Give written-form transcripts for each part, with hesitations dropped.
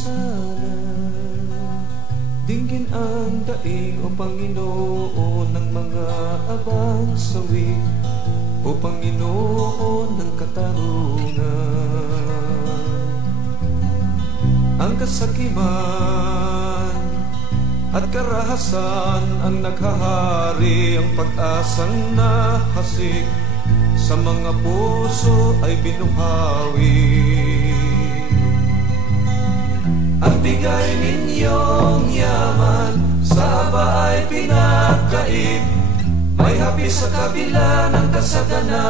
sana, dinggin ang daing, o Panginoon, ng mga abang sawi, o Panginoon ng katarungan. Ang kasakiman at karahasan ang naghahari, ang pag-asang nahasik sa mga puso ay binuhawi. Ang bigay ninyong yaman sa aba ay pinagkait, may hapis sa kabila ng kasaganahan.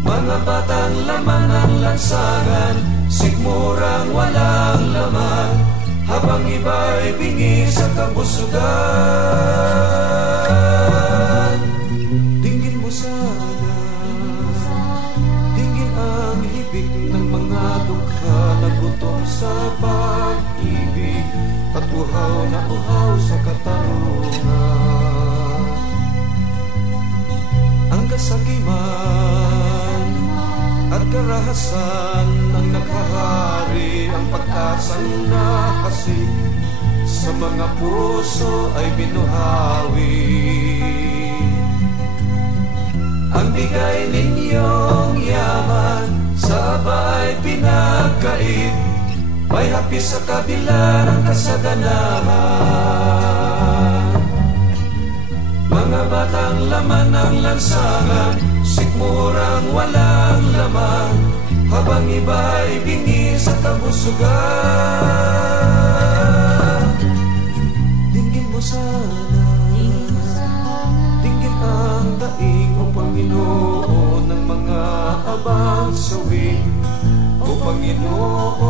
Mga batang laman ng lansangan, sikmurang walang laman, habang iba'y bingi sa kabusugan. Dinggin mo sana, dinggin ang hibig ng mga dukha na gutom sa pag-ibig, at uhaw na uhaw sa katarungan. Ang kasakiman at karahasan ang naghahari, ang pag-asang nahasik sa mga puso ay binuhawi. Ang bigay ninyong yaman sa aba ay pinagkait, may hapis sa kabila ng kasaganahan. Mga batang laman ng lansangan, sikmurang walang laman, habang iba'y bingi sa kabusugan. Dinggin mo sana, dinggin ang daing, o Panginoon, ng mga abang sawi, o Panginoon